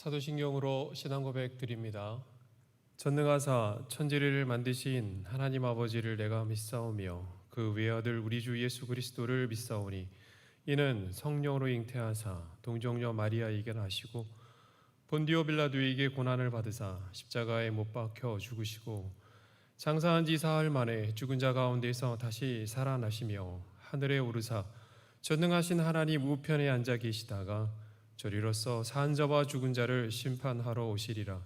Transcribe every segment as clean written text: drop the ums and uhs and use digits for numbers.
사도신경으로 신앙 고백 드립니다. 전능하사 천지를 만드신 하나님 아버지를 내가 믿사오며 그 외아들 우리 주 예수 그리스도를 믿사오니 이는 성령으로 잉태하사 동정녀 마리아에게 나시고 본디오 빌라도에게 고난을 받으사 십자가에 못 박혀 죽으시고 장사한 지 사흘 만에 죽은 자 가운데서 다시 살아나시며 하늘에 오르사 전능하신 하나님 우편에 앉아 계시다가 저리로서 산 자와 죽은 자를 심판하러 오시리라.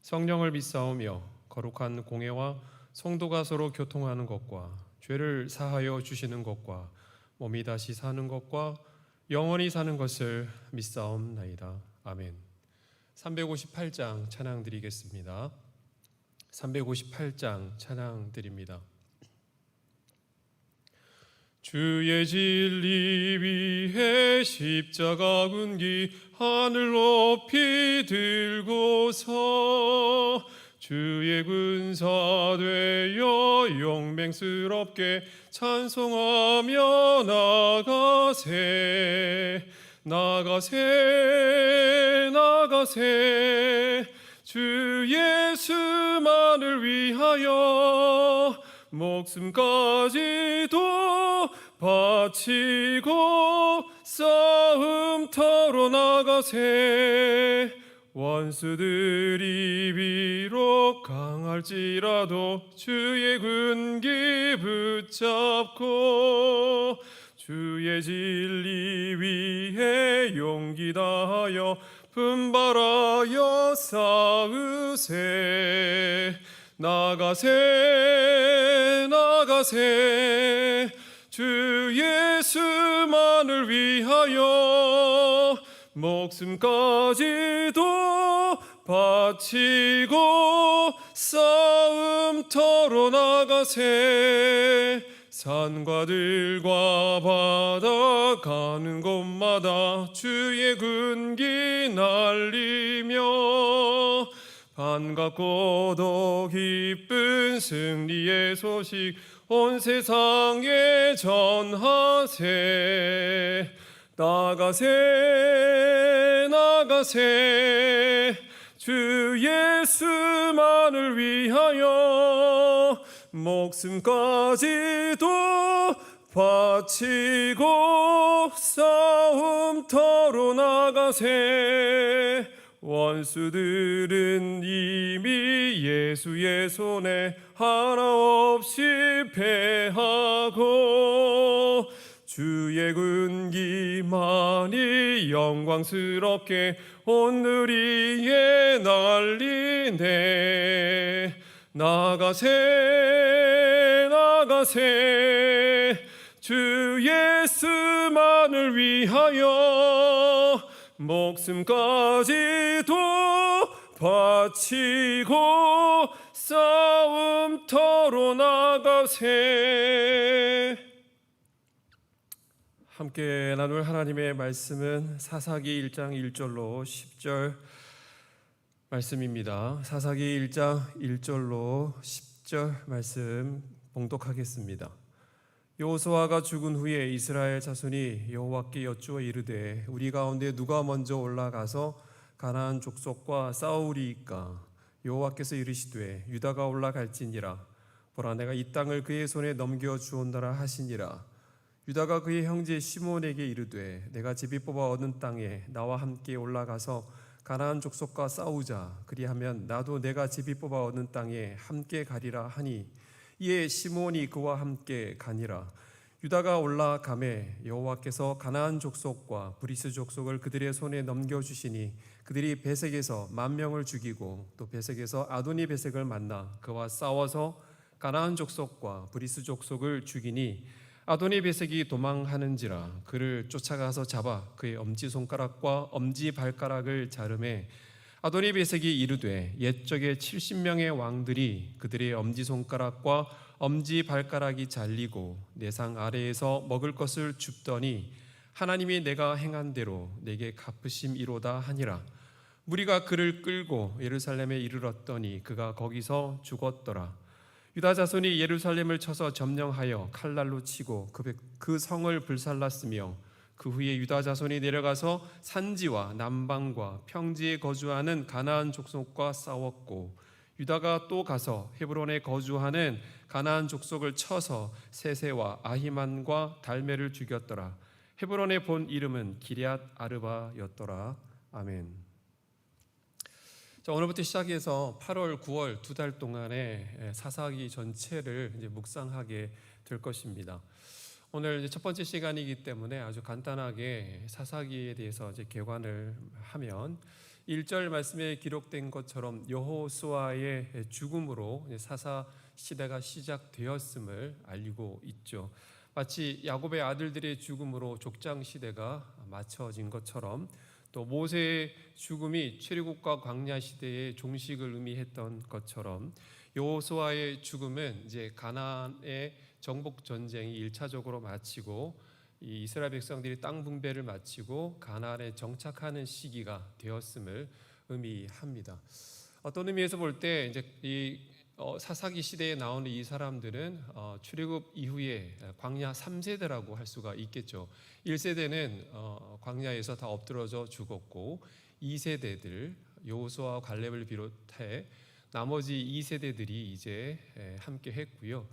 성령을 믿사오며 거룩한 공회와 성도가 서로 교통하는 것과 죄를 사하여 주시는 것과 몸이 다시 사는 것과 영원히 사는 것을 믿사옵나이다. 아멘. 358장 찬양 드리겠습니다. 358장 찬양 드립니다. 주의 진리 위에 십자가 군기 하늘 높이 들고서 주의 군사 되어 용맹스럽게 찬송하며 나가세 나가세 나가세 주 예수만을 위하여 목숨까지도 바치고 싸움터로 나가세 원수들이 비록 강할지라도 주의 군기 붙잡고 주의 진리 위에 용기 다하여 분발하여 싸우세 나가세 나가세 주 예수만을 위하여 목숨까지도 바치고 싸움터로 나가세 산과 들과 바다 가는 곳마다 주의 군기 날리며 반갑고도 기쁜 승리의 소식 온 세상에 전하세 나가세 나가세 주 예수만을 위하여 목숨까지도 바치고 싸움터로 나가세 원수들은 이미 예수의 손에 하나 없이 패하고 주의 군기만이 영광스럽게 온 누리에 날리네 나가세 나가세 주 예수만을 위하여 목숨까지도 바치고 싸움터로 나가세. 함께 나눌 하나님의 말씀은 사사기 1장 1절로 10절 말씀입니다. 사사기 1장 1절로 10절 말씀 봉독하겠습니다. 여호수아가 죽은 후에 이스라엘 자손이 여호와께 여쭈어 이르되 우리 가운데 누가 먼저 올라가서 가나안 족속과 싸우리이까? 여호와께서 이르시되 유다가 올라갈지니라. 보라 내가 이 땅을 그의 손에 넘겨 주온다라 하시니라. 유다가 그의 형제 시몬에게 이르되 내가 제비 뽑아 얻은 땅에 나와 함께 올라가서 가나안 족속과 싸우자. 그리하면 나도 내가 제비 뽑아 얻은 땅에 함께 가리라 하니 이에 시몬이 그와 함께 가니라. 유다가 올라가매 여호와께서 가나안 족속과 브리스 족속을 그들의 손에 넘겨주시니 그들이 베색에서 10,000명을 죽이고 또 베색에서 아도니 베색을 만나 그와 싸워서 가나안 족속과 브리스 족속을 죽이니 아도니 베색이 도망하는지라. 그를 쫓아가서 잡아 그의 엄지손가락과 엄지발가락을 자르매 아도니 베색이 이르되 옛적에 70명의 왕들이 그들의 엄지손가락과 엄지발가락이 잘리고 내상 아래에서 먹을 것을 줍더니 하나님이 내가 행한 대로 내게 갚으심이로다 하니라. 무리가 그를 끌고 예루살렘에 이르렀더니 그가 거기서 죽었더라. 유다 자손이 예루살렘을 쳐서 점령하여 칼날로 치고 그 성을 불살랐으며 그 후에 유다 자손이 내려가서 산지와 남방과 평지에 거주하는 가나안 족속과 싸웠고 유다가 또 가서 헤브론에 거주하는 가나안 족속을 쳐서 세세와 아히만과 달메를 죽였더라. 헤브론의 본 이름은 기럇 아르바였더라. 아멘. 자, 오늘부터 시작해서 8월, 9월 두 달 동안의 사사기 전체를 이제 묵상하게 될 것입니다. 오늘 이제 첫 번째 시간이기 때문에 아주 간단하게 사사기에 대해서 이제 개관을 하면 1절 말씀에 기록된 것처럼 여호수아의 죽음으로 사사 시대가 시작되었음을 알리고 있죠. 마치 야곱의 아들들의 죽음으로 족장 시대가 맞춰진 것처럼 또 모세의 죽음이 출애굽과 광야 시대의 종식을 의미했던 것처럼 여호수아의 죽음은 이제 가나안의 정복 전쟁이 1차적으로 마치고 이 이스라엘 백성들이 땅 분배를 마치고 가나안에 정착하는 시기가 되었음을 의미합니다. 어떤 의미에서 볼 때 이제 이 사사기 시대에 나오는 이 사람들은 출애굽 이후에 광야 3세대라고 할 수가 있겠죠. 1세대는 광야에서 다 엎드러져 죽었고 2세대들 여호수아와 갈렙을 비롯해 나머지 2세대들이 이제 함께 했고요.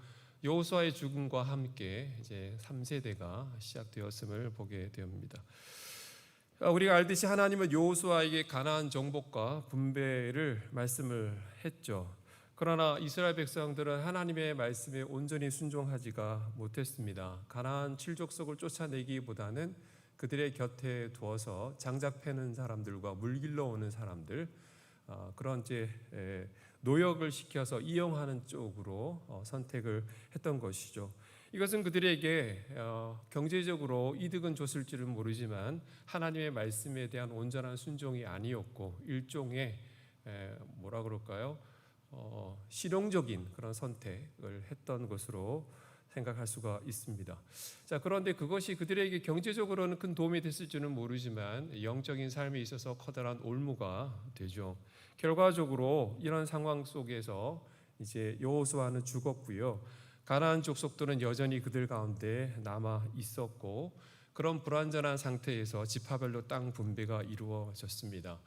여호수아의 죽음과 함께 이제 3세대가 시작되었음을 보게 됩니다. 우리가 알듯이 하나님은 여호수아에게 가나안 정복과 분배를 말씀을 했죠. 그러나 이스라엘 백성들은 하나님의 말씀에 온전히 순종하지가 못했습니다. 가나안 7족속을 쫓아내기보다는 그들의 곁에 두어서 장작 패는 사람들과 물길러 오는 사람들, 그런 이제 노역을 시켜서 이용하는 쪽으로 선택을 했던 것이죠. 이것은 그들에게 경제적으로 이득은 줬을지는 모르지만 하나님의 말씀에 대한 온전한 순종이 아니었고 일종의 뭐라 그럴까요? 실용적인 그런 선택을 했던 것으로 생각할 수가 있습니다. 자, 그런데 그것이 그들에게 경제적으로는 큰 도움이 됐을지는 모르지만 영적인 삶에 있어서 커다란 올무가 되죠. 결과적으로 이런 상황 속에서 이제 여호수아는 죽었고요. 가나안 족속들은 여전히 그들 가운데 남아 있었고 그런 불완전한 상태에서 지파별로 땅 분배가 이루어졌습니다.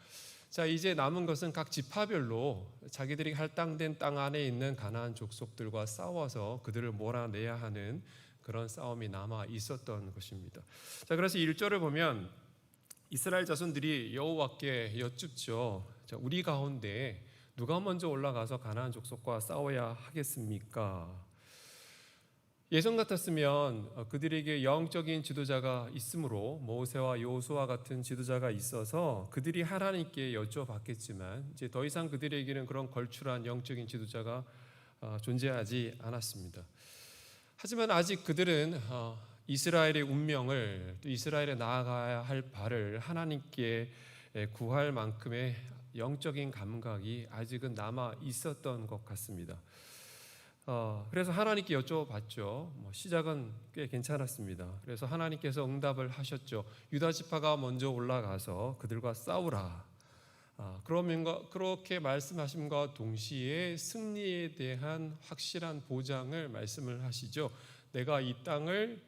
자, 이제 남은 것은 각 지파별로 자기들이 할당된 땅 안에 있는 가나안 족속들과 싸워서 그들을 몰아내야 하는 그런 싸움이 남아 있었던 것입니다. 자, 그래서 1절을 보면 이스라엘 자손들이 여호와께 여쭙죠. 자, 우리 가운데 누가 먼저 올라가서 가나안 족속과 싸워야 하겠습니까? 예전 같았으면 그들에게 영적인 지도자가 있으므로 모세와 여호수아 같은 지도자가 있어서 그들이 하나님께 여쭤봤겠지만 이제 더 이상 그들에게는 그런 걸출한 영적인 지도자가 존재하지 않았습니다. 하지만 아직 그들은 이스라엘의 운명을 또 이스라엘에 나아가야 할 바를 하나님께 구할 만큼의 영적인 감각이 아직은 남아 있었던 것 같습니다. 그래서 하나님께 여쭤봤죠. 시작은 꽤 괜찮았습니다. 그래서 하나님께서 응답을 하셨죠. 유다 지파가 먼저 올라가서 그들과 싸우라. 그러면 그렇게 말씀하심과 동시에 승리에 대한 확실한 보장을 말씀을 하시죠. 내가 이 땅을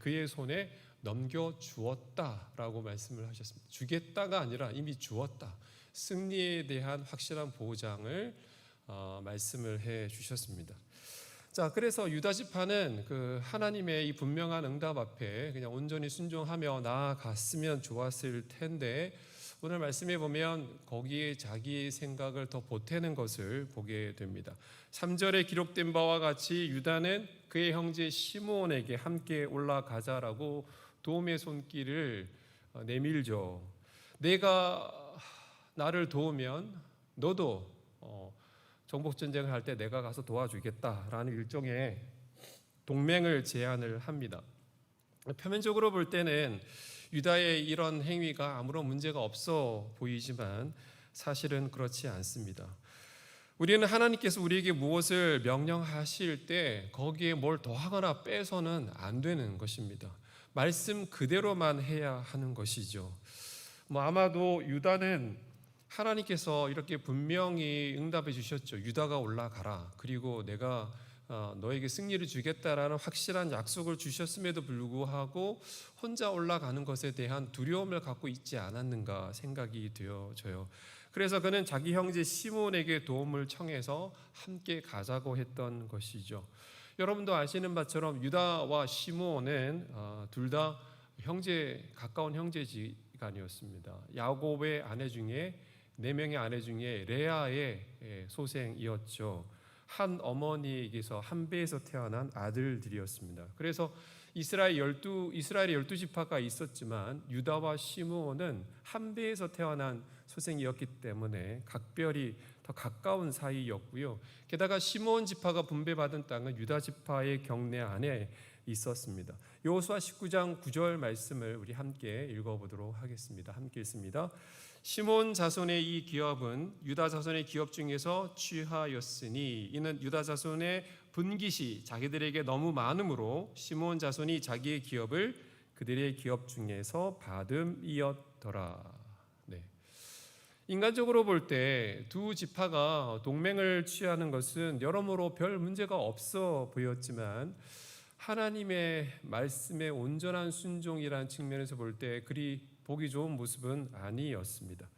그의 손에 넘겨 주었다라고 말씀을 하셨습니다. 주겠다가 아니라 이미 주었다. 승리에 대한 확실한 보장을 말씀을 해 주셨습니다. 자, 그래서 유다 지파는 그 하나님의 이 분명한 응답 앞에 그냥 온전히 순종하며 나아갔으면 좋았을 텐데 오늘 말씀에 보면 거기에 자기의 생각을 더 보태는 것을 보게 됩니다. 3절에 기록된 바와 같이 유다는 그의 형제 시므온에게 함께 올라가자라고 도움의 손길을 내밀죠. 내가 나를 도우면 너도 정복전쟁을 할 때 내가 가서 도와주겠다라는 일종의 동맹을 제안을 합니다. 표면적으로 볼 때는 유다의 이런 행위가 아무런 문제가 없어 보이지만 사실은 그렇지 않습니다. 우리는 하나님께서 우리에게 무엇을 명령하실 때 거기에 뭘 더하거나 빼서는 안 되는 것입니다. 말씀 그대로만 해야 하는 것이죠. 아마도 유다는 하나님께서 이렇게 분명히 응답해 주셨죠. 유다가 올라가라. 그리고 내가 너에게 승리를 주겠다라는 확실한 약속을 주셨음에도 불구하고 혼자 올라가는 것에 대한 두려움을 갖고 있지 않았는가 생각이 되어져요. 그래서 그는 자기 형제 시몬에게 도움을 청해서 함께 가자고 했던 것이죠. 여러분도 아시는 바처럼 유다와 시몬은 둘 다 가까운 형제지간이었습니다. 야곱의 아내 중에 4명의 아내 중에 레아의 소생이었죠. 한 어머니에게서 한 배에서 태어난 아들들이었습니다. 그래서 이스라엘의 12지파가 있었지만 유다와 시므온은 한 배에서 태어난 소생이었기 때문에 각별히 더 가까운 사이였고요. 게다가 시므온 지파가 분배받은 땅은 유다 지파의 경내 안에 있었습니다. 여호수아 19장 9절 말씀을 우리 함께 읽어보도록 하겠습니다. 함께 읽습니다. 시몬 자손의 이 기업은 유다 자손의 기업 중에서 취하였으니 이는 유다 자손의 분깃이 자기들에게 너무 많으므로 시몬 자손이 자기의 기업을 그들의 기업 중에서 받음이었더라. 네. 인간적으로 볼 때 두 지파가 동맹을 취하는 것은 여러모로 별 문제가 없어 보였지만 하나님의 말씀에 온전한 순종이라는 측면에서 볼 때 그리 보기 좋은 모습은 아니었습니다.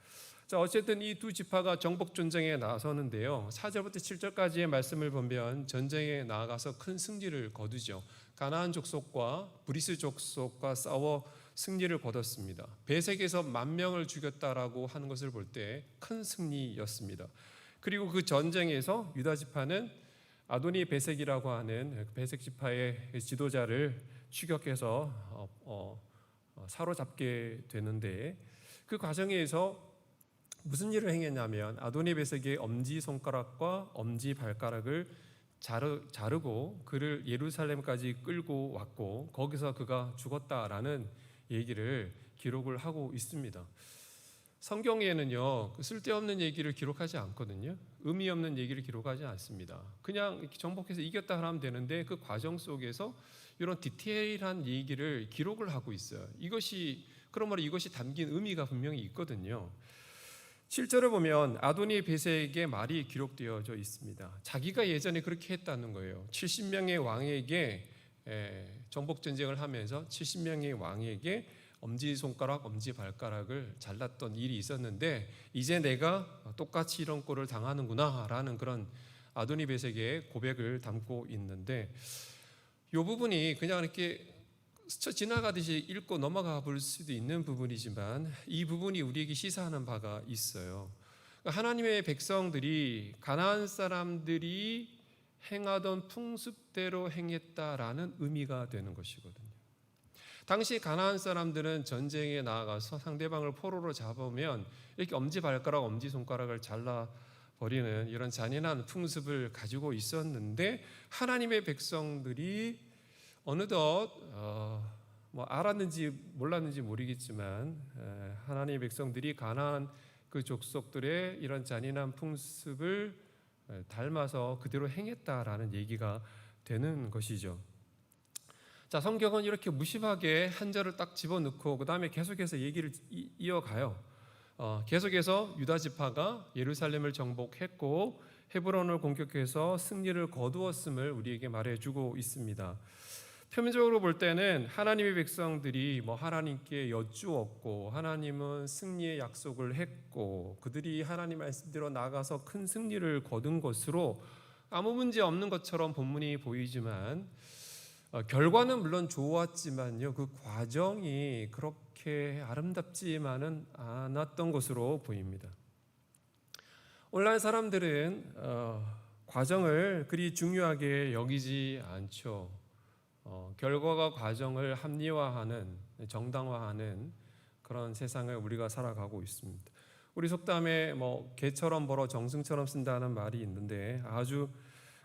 자, 어쨌든 이 두 지파가 정복 전쟁에 나서는데요. 4절부터 7절까지의 말씀을 보면 전쟁에 나아가서 큰 승리를 거두죠. 가나안 족속과 브리스 족속과 싸워 승리를 거뒀습니다. 베색에서 10,000명을 죽였다라고 하는 것을 볼 때 큰 승리였습니다. 그리고 그 전쟁에서 유다 지파는 아도니 베색이라고 하는 베색 지파의 지도자를 추격해서 사로잡게 되는데 그 과정에서 무슨 일을 행했냐면 아도니 베색의 엄지손가락과 엄지발가락을 자르고 그를 예루살렘까지 끌고 왔고 거기서 그가 죽었다라는 얘기를 기록을 하고 있습니다. 성경에는요, 쓸데없는 얘기를 기록하지 않거든요. 의미 없는 얘기를 기록하지 않습니다. 그냥 정복해서 이겼다 하면 되는데 그 과정 속에서 이런 디테일한 얘기를 기록을 하고 있어요. 그러므로 이것이 담긴 의미가 분명히 있거든요. 7절을 보면 아도니 베색의 말이 기록되어져 있습니다. 자기가 예전에 그렇게 했다는 거예요. 70명의 왕에게 정복 전쟁을 하면서 70명의 왕에게 엄지손가락, 엄지발가락을 잘랐던 일이 있었는데 이제 내가 똑같이 이런 꼴을 당하는구나 라는 그런 아도니 베색의 고백을 담고 있는데 이 부분이 그냥 이렇게 스쳐 지나가듯이 읽고 넘어가 볼 수도 있는 부분이지만 이 부분이 우리에게 시사하는 바가 있어요. 하나님의 백성들이 가나안 사람들이 행하던 풍습대로 행했다라는 의미가 되는 것이거든요. 당시 가나안 사람들은 전쟁에 나아가서 상대방을 포로로 잡으면 이렇게 엄지발가락, 엄지손가락을 잘라버리는 이런 잔인한 풍습을 가지고 있었는데 하나님의 백성들이 어느덧 알았는지 몰랐는지 모르겠지만 하나님의 백성들이 가나안 그 족속들의 이런 잔인한 풍습을 닮아서 그대로 행했다라는 얘기가 되는 것이죠. 자, 성경은 이렇게 무심하게 한 절을 딱 집어넣고 그 다음에 계속해서 얘기를 이어가요. 계속해서 유다 지파가 예루살렘을 정복했고 헤브론을 공격해서 승리를 거두었음을 우리에게 말해주고 있습니다. 표면적으로 볼 때는 하나님의 백성들이 하나님께 여쭈었고 하나님은 승리의 약속을 했고 그들이 하나님 말씀대로 나가서 큰 승리를 거둔 것으로 아무 문제 없는 것처럼 본문이 보이지만 결과는 물론 좋았지만요, 그 과정이 그렇게 아름답지만은 않았던 것으로 보입니다. 오늘날 사람들은 과정을 그리 중요하게 여기지 않죠. 결과가 과정을 합리화하는, 정당화하는 그런 세상을 우리가 살아가고 있습니다. 우리 속담에 개처럼 벌어 정승처럼 쓴다는 말이 있는데 아주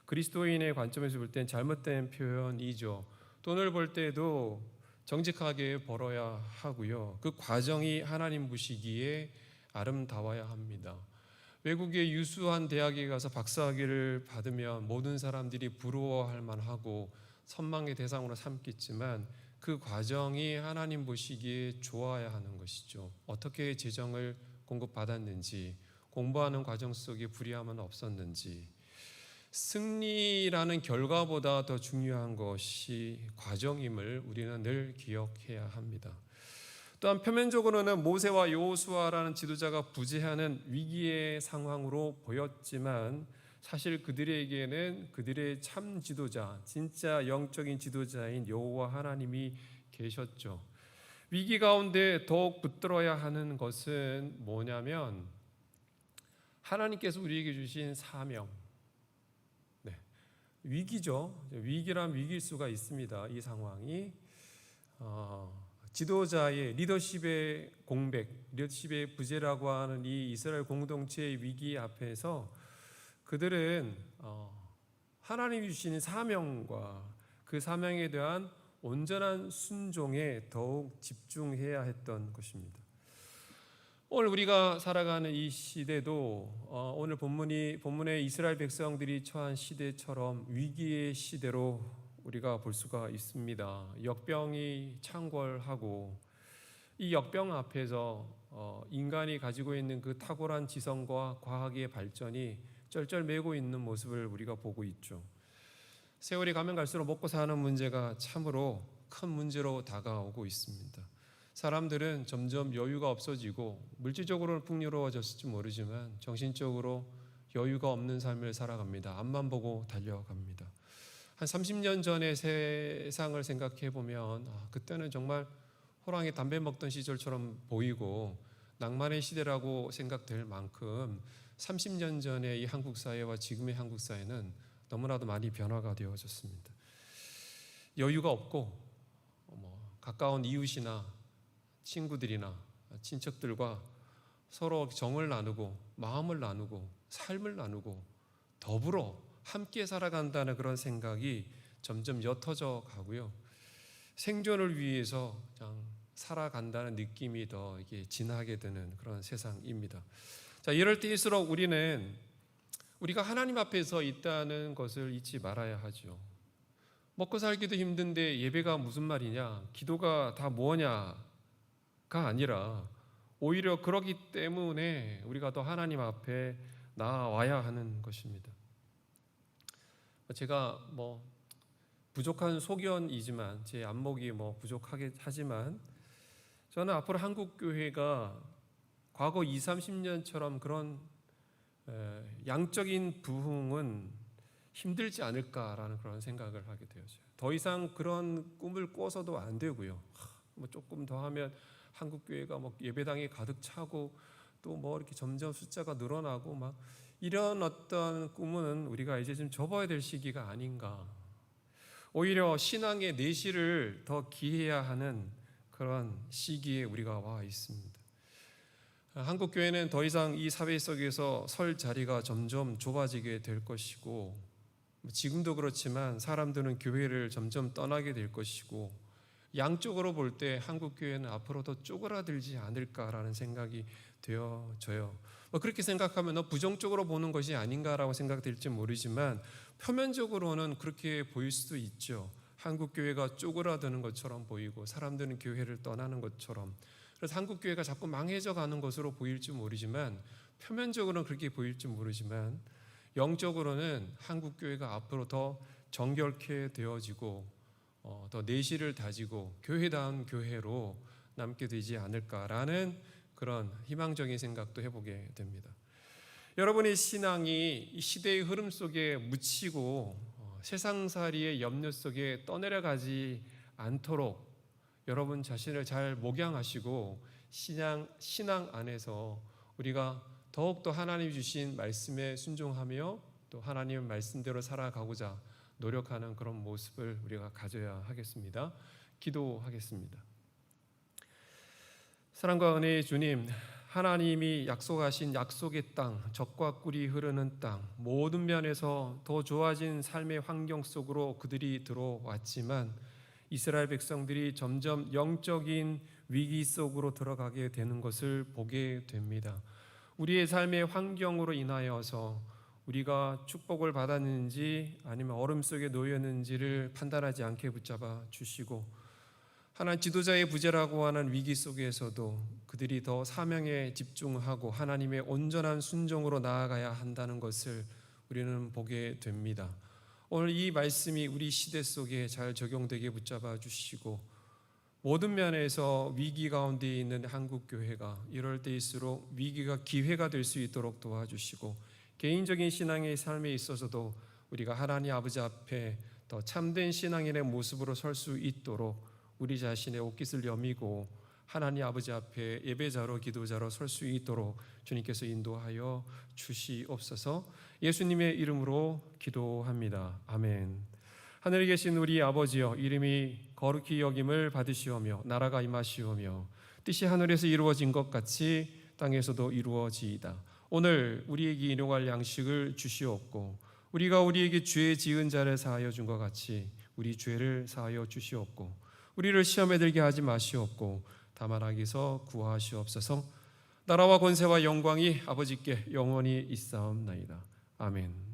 그리스도인의 관점에서 볼 땐 잘못된 표현이죠. 돈을 벌 때도 정직하게 벌어야 하고요. 그 과정이 하나님 보시기에 아름다워야 합니다. 외국의 유수한 대학에 가서 박사학위를 받으면 모든 사람들이 부러워할 만하고 선망의 대상으로 삼겠지만 그 과정이 하나님 보시기에 좋아야 하는 것이죠. 어떻게 재정을 공급받았는지, 공부하는 과정 속에 불이함은 없었는지, 승리라는 결과보다 더 중요한 것이 과정임을 우리는 늘 기억해야 합니다. 또한 표면적으로는 모세와 여호수아라는 지도자가 부재하는 위기의 상황으로 보였지만 사실 그들에게는 그들의 참 지도자, 진짜 영적인 지도자인 여호와 하나님이 계셨죠. 위기 가운데 더욱 붙들어야 하는 것은 뭐냐면 하나님께서 우리에게 주신 사명. 위기죠. 위기란 위기일 수가 있습니다. 이 상황이 지도자의 리더십의 공백, 리더십의 부재라고 하는 이 이스라엘 공동체의 위기 앞에서 그들은 하나님이 주시는 사명과 그 사명에 대한 온전한 순종에 더욱 집중해야 했던 것입니다. 오늘 우리가 살아가는 이 시대도 오늘 본문의 이스라엘 백성들이 처한 시대처럼 위기의 시대로 우리가 볼 수가 있습니다. 역병이 창궐하고 이 역병 앞에서 인간이 가지고 있는 그 탁월한 지성과 과학의 발전이 쩔쩔매고 있는 모습을 우리가 보고 있죠. 세월이 가면 갈수록 먹고 사는 문제가 참으로 큰 문제로 다가오고 있습니다. 사람들은 점점 여유가 없어지고 물질적으로는 풍요로워졌을지 모르지만 정신적으로 여유가 없는 삶을 살아갑니다. 앞만 보고 달려갑니다. 한 30년 전의 세상을 생각해 보면 그때는 정말 호랑이 담배 먹던 시절처럼 보이고 낭만의 시대라고 생각될 만큼 30년 전의 이 한국 사회와 지금의 한국 사회는 너무나도 많이 변화가 되어졌습니다. 여유가 없고 가까운 이웃이나 친구들이나 친척들과 서로 정을 나누고 마음을 나누고 삶을 나누고 더불어 함께 살아간다는 그런 생각이 점점 옅어져 가고요. 생존을 위해서 그냥 살아간다는 느낌이 더 이게 진하게 되는 그런 세상입니다. 자, 이럴 때일수록 우리가 하나님 앞에서 있다는 것을 잊지 말아야 하죠. 먹고 살기도 힘든데 예배가 무슨 말이냐, 기도가 다 뭐냐가 아니라 오히려 그러기 때문에 우리가 더 하나님 앞에 나와야 하는 것입니다. 제가 부족한 소견이지만 제 안목이 부족하게 하지만 저는 앞으로 한국 교회가 과거 20-30년처럼 그런 양적인 부흥은 힘들지 않을까라는 그런 생각을 하게 되었어요. 더 이상 그런 꿈을 꿔서도 안 되고요. 조금 더 하면 한국 교회가 예배당이 가득 차고 또 이렇게 점점 숫자가 늘어나고 이런 어떤 꿈은 우리가 이제 좀 접어야 될 시기가 아닌가. 오히려 신앙의 내실을 더 기해야 하는 그런 시기에 우리가 와 있습니다. 한국 교회는 더 이상 이 사회 속에서 설 자리가 점점 좁아지게 될 것이고 지금도 그렇지만 사람들은 교회를 점점 떠나게 될 것이고 양쪽으로 볼 때 한국 교회는 앞으로 더 쪼그라들지 않을까라는 생각이 되어져요. 그렇게 생각하면 부정적으로 보는 것이 아닌가라고 생각될지 모르지만 표면적으로는 그렇게 보일 수도 있죠. 한국 교회가 쪼그라드는 것처럼 보이고 사람들은 교회를 떠나는 것처럼, 그래서 한국 교회가 자꾸 망해져 가는 것으로 보일지 모르지만 표면적으로는 그렇게 보일지 모르지만 영적으로는 한국 교회가 앞으로 더 정결케 되어지고 더 내실을 다지고 교회다운 교회로 남게 되지 않을까라는 그런 희망적인 생각도 해보게 됩니다. 여러분의 신앙이 이 시대의 흐름 속에 묻히고 세상살이의 염려 속에 떠내려가지 않도록 여러분 자신을 잘 목양하시고 신앙 안에서 우리가 더욱더 하나님이 주신 말씀에 순종하며 또 하나님의 말씀대로 살아가고자 노력하는 그런 모습을 우리가 가져야 하겠습니다. 기도하겠습니다. 사랑과 은혜의 주님, 하나님이 약속하신 약속의 땅, 젖과 꿀이 흐르는 땅, 모든 면에서 더 좋아진 삶의 환경 속으로 그들이 들어왔지만 이스라엘 백성들이 점점 영적인 위기 속으로 들어가게 되는 것을 보게 됩니다. 우리의 삶의 환경으로 인하여서 우리가 축복을 받았는지 아니면 얼음 속에 놓였는지를 판단하지 않게 붙잡아 주시고, 하나님 지도자의 부재라고 하는 위기 속에서도 그들이 더 사명에 집중하고 하나님의 온전한 순종으로 나아가야 한다는 것을 우리는 보게 됩니다. 오늘 이 말씀이 우리 시대 속에 잘 적용되게 붙잡아 주시고, 모든 면에서 위기 가운데 있는 한국교회가 이럴 때일수록 위기가 기회가 될 수 있도록 도와주시고, 개인적인 신앙의 삶에 있어서도 우리가 하나님 아버지 앞에 더 참된 신앙인의 모습으로 설 수 있도록 우리 자신의 옷깃을 여미고 하나님 아버지 앞에 예배자로 기도자로 설 수 있도록 주님께서 인도하여 주시옵소서. 예수님의 이름으로 기도합니다. 아멘. 하늘에 계신 우리 아버지여, 이름이 거룩히 여김을 받으시오며 나라가 임하시오며 뜻이 하늘에서 이루어진 것 같이 땅에서도 이루어지이다. 오늘 우리에게 일용할 양식을 주시옵고, 우리가 우리에게 죄 지은 자를 사하여 준 것 같이 우리 죄를 사하여 주시옵고, 우리를 시험에 들게 하지 마시옵고 다만 악에서 구하시옵소서. 나라와 권세와 영광이 아버지께 영원히 있사옵나이다. 아멘.